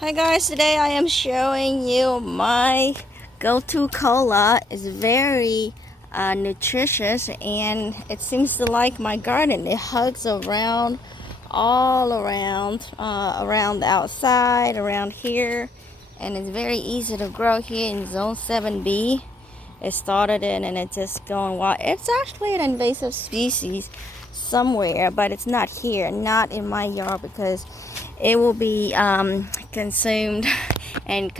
Hi guys, today I am showing you my Gotu Kola. It's very nutritious and it seems to like my garden. It hugs around, all around, around the outside, around here, and it's very easy to grow here in Zone 7B. It started in and it's just going wild. It's actually an invasive species somewhere, but it's not here, not in my yard, because it will be consumed and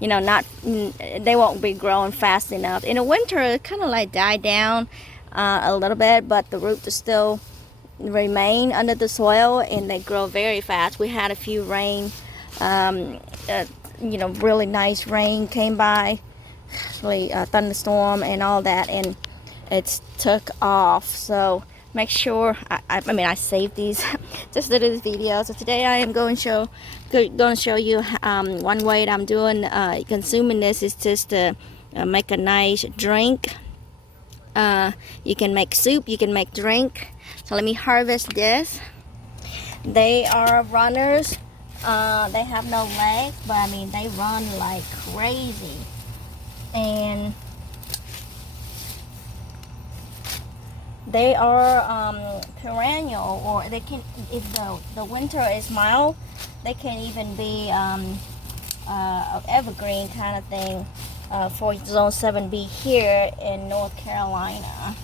not they won't be growing fast enough. In the winter it kind of like die down a little bit, but the roots are still remain under the soil and they grow very fast. We had a few rain, really nice rain came by, actually a thunderstorm and all that, and it's took off. So make sure I saved these just did this video. So today I am going to show you one way that I'm doing consuming this is just to make a nice drink. You can make soup, you can make drink. So let me harvest this. They are runners. They have no legs, but I mean they run like crazy. And they are perennial, or they can, if the winter is mild, they can even be evergreen kind of thing for Zone 7B here in North Carolina.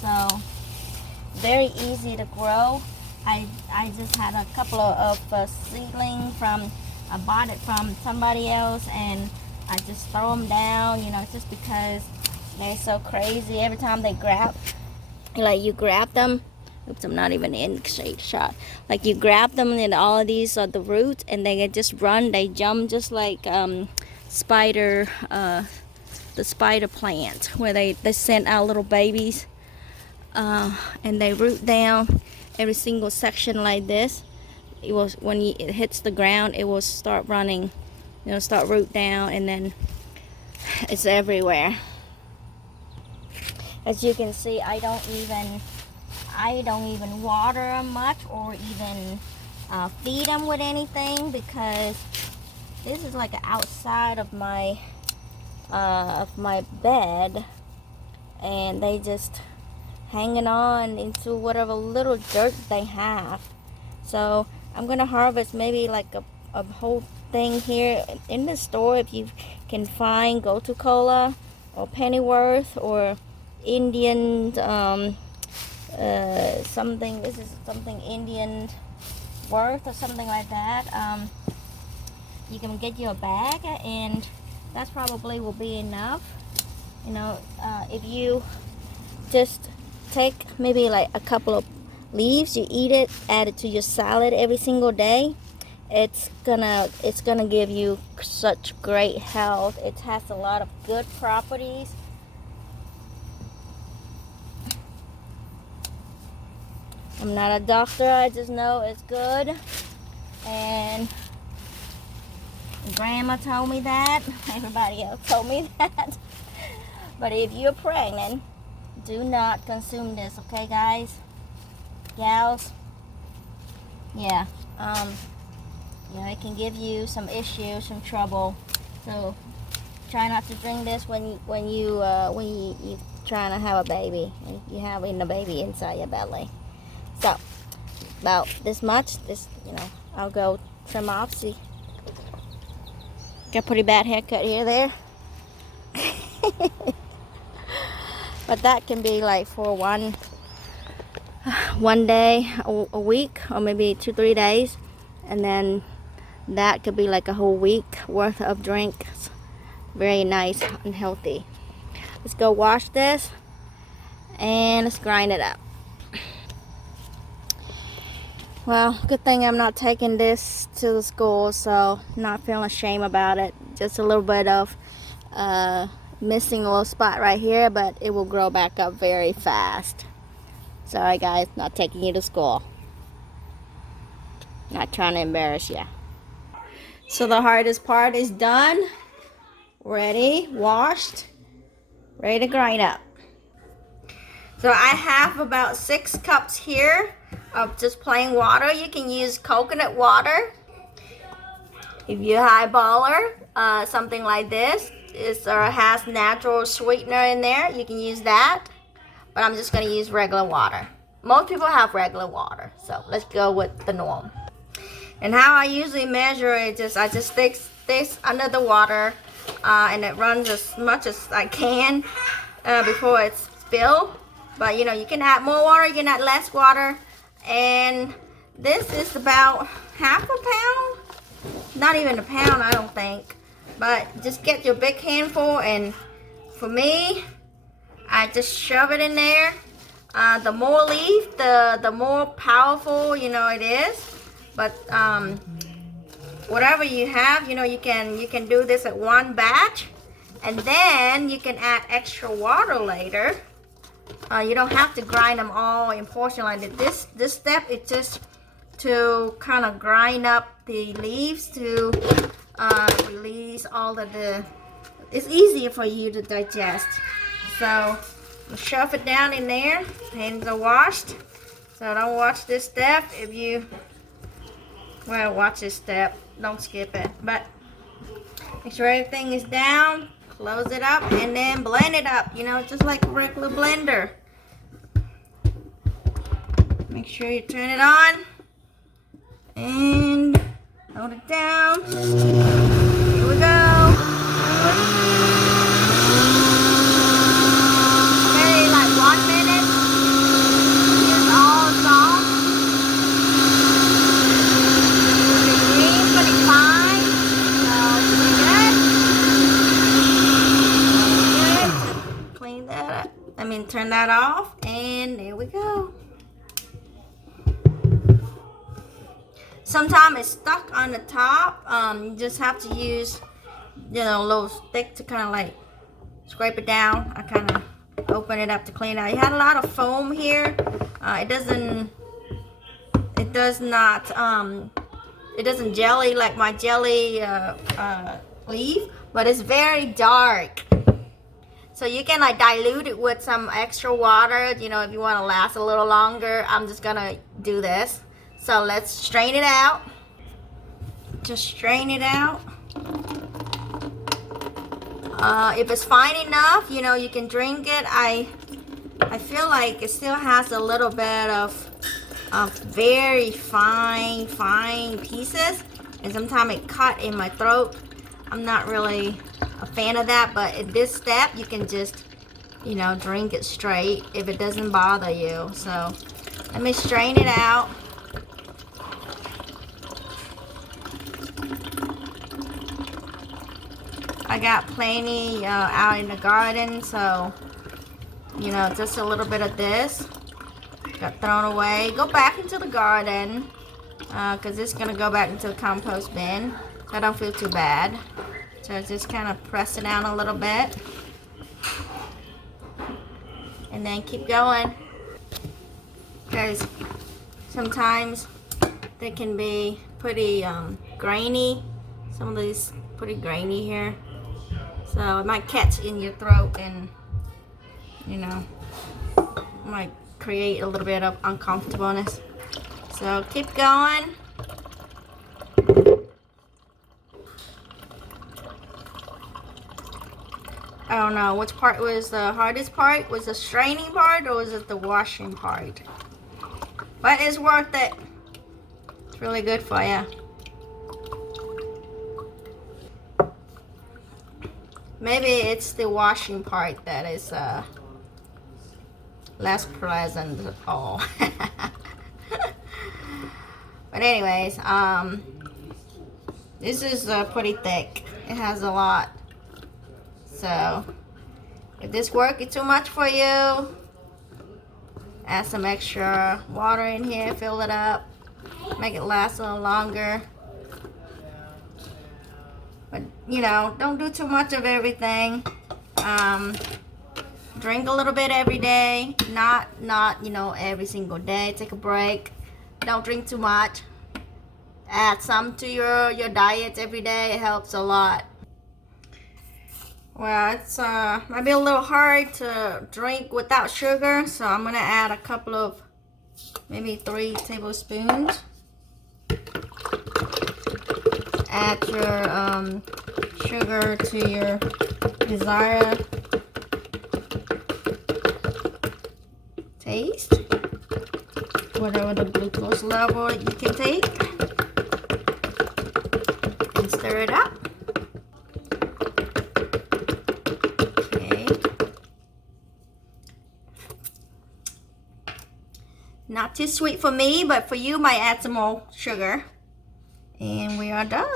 So very easy to grow. I just had a couple of seedlings from, I bought it from somebody else, and I just throw them down, just because they're so crazy. Every time they grab, like you grab them, oops, I'm not even in shade shot. Like you grab them, and all of these are the roots, and they just run, they jump just like spider, the spider plant, where they send out little babies, and they root down every single section like this. It was when it hits the ground, it will start running, start root down, and then it's everywhere. As you can see, I don't even water them much, or even feed them with anything, because this is like outside of my bed, and they just hanging on into whatever little dirt they have. So I'm gonna harvest maybe like a whole thing here in the store. If you can find Gotu Kola or Pennyworth or Indian something, this is something Indian worth or something like that, you can get you a bag, and that's probably will be enough. If you just take maybe like a couple of leaves, you eat it, add it to your salad every single day, it's gonna give you such great health. It has a lot of good properties. I'm not a doctor, I just know it's good, and grandma told me that, everybody else told me that. But if you're pregnant, do not consume this, okay guys, gals? Yeah, it can give you some issues, some trouble. So try not to drink this when you trying to have a baby, and you having a baby inside your belly. So about this much, I'll go trim off. See, got a pretty bad haircut here, there. But that can be like for one day a week, or maybe 2-3 days, and then that could be like a whole week worth of drinks. Very nice and healthy. Let's go wash this and let's grind it up. Well, good thing I'm not taking this to the school, so not feeling shame about it. Just a little bit of missing a little spot right here, but it will grow back up very fast. Sorry guys, not taking you to school. Not trying to embarrass you. So the hardest part is done. Ready, washed, ready to grind up. So I have about 6 cups here of just plain water. You can use coconut water. If you highballer, something like this, it has natural sweetener in there, you can use that. But I'm just going to use regular water. Most people have regular water, so let's go with the norm. And how I usually measure it is I just stick this under the water, and it runs as much as I can before it's filled. But you know, you can add more water, you can add less water. And this is about half a pound. Not even a pound, I don't think. But just get your big handful, and for me, I just shove it in there. The more leaf, the more powerful, you know, it is. But whatever you have, you know, you can do this at one batch, and then you can add extra water later. You don't have to grind them all in portion like this. This step is just to kind of grind up the leaves to release all of the. It's easier for you to digest. So shove it down in there. Hands are washed, so don't watch this step. If you watch this step, don't skip it. But make sure everything is down. Close it up and then blend it up. You know, just like a regular blender. Make sure you turn it on and hold it down. Here we go. Okay, like 1 minute. It's all soft. The green's pretty fine. So it's pretty good. Clean that up. Turn that off, and there we go. Sometimes it's stuck on the top. You just have to use, you know, a little stick to kind of like scrape it down. I kind of open it up to clean it out. You had a lot of foam here. It doesn't jelly like my jelly leaf, but it's very dark. So you can like dilute it with some extra water, you know, if you want to last a little longer. I'm just gonna do this. So let's strain it out. Just strain it out. If it's fine enough, you know, you can drink it. I feel like it still has a little bit of very fine pieces, and sometimes it cut in my throat. I'm not really a fan of that, but at this step you can just, you know, drink it straight if it doesn't bother you. So let me strain it out. I got plenty out in the garden, so you know, just a little bit of this got thrown away. Go back into the garden because it's gonna go back into the compost bin. I don't feel too bad. So just kind of press it down a little bit, and then keep going. Because sometimes they can be pretty grainy. Some of these pretty grainy here, so it might catch in your throat, and you know, might create a little bit of uncomfortableness. So keep going. I don't know which part was the hardest part. Was the straining part, or was it the washing part? But it's worth it. It's really good for you. Maybe it's the washing part that is less pleasant at all. But anyways, this is pretty thick. It has a lot. So if this work is too much for you, add some extra water in here, fill it up, make it last a little longer. But you know, don't do too much of everything. Drink a little bit every day, not you know, every single day. Take a break. Don't drink too much. Add some to your diet every day. It helps a lot. Well, it's might be a little hard to drink without sugar, so I'm gonna add a couple of, maybe 3 tablespoons. add your sugar to your desired taste, whatever the glucose level you can take, and stir it up. Okay. Not too sweet for me, but for you, might add some more sugar. And we are done.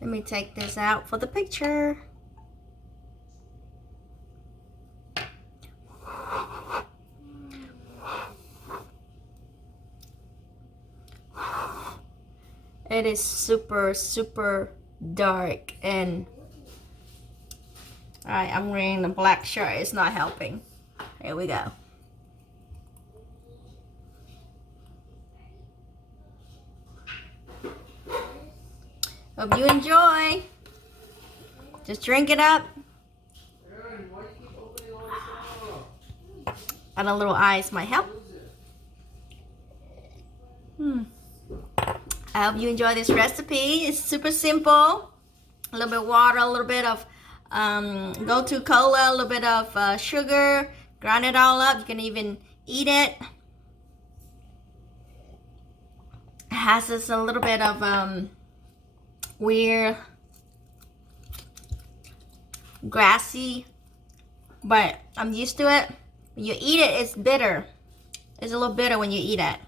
Let me take this out for the picture. It is super, super dark, and alright, I'm wearing the black shirt. It's not helping. Here we go. Hope you enjoy. Just drink it up. Add a little ice might help. I hope you enjoy this recipe. It's super simple. A little bit of water, a little bit of Gotu Kola, a little bit of sugar. Grind it all up. You can even eat it. It has this a little bit of weird grassy, but I'm used to it. When you eat it, it's bitter. It's a little bitter when you eat it.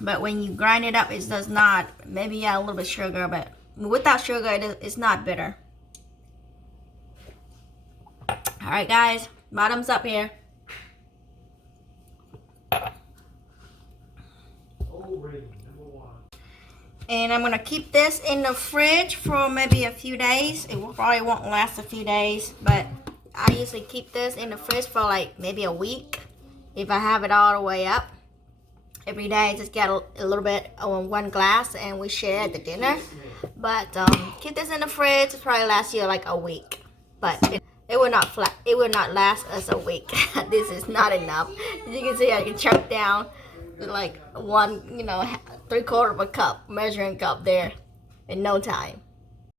But when you grind it up, it does not. Maybe add a little bit of sugar, but without sugar, it's not bitter. Alright guys, bottoms up here. And I'm going to keep this in the fridge for maybe a few days. It probably won't last a few days, but I usually keep this in the fridge for like maybe a week. If I have it all the way up. Every day, just get a little bit on one glass and we share at the dinner. But keep this in the fridge. It probably lasts you like a week. But it will not last us a week. This is not enough. As you can see, I can chunk down like one, 3/4 of a cup, measuring cup there in no time.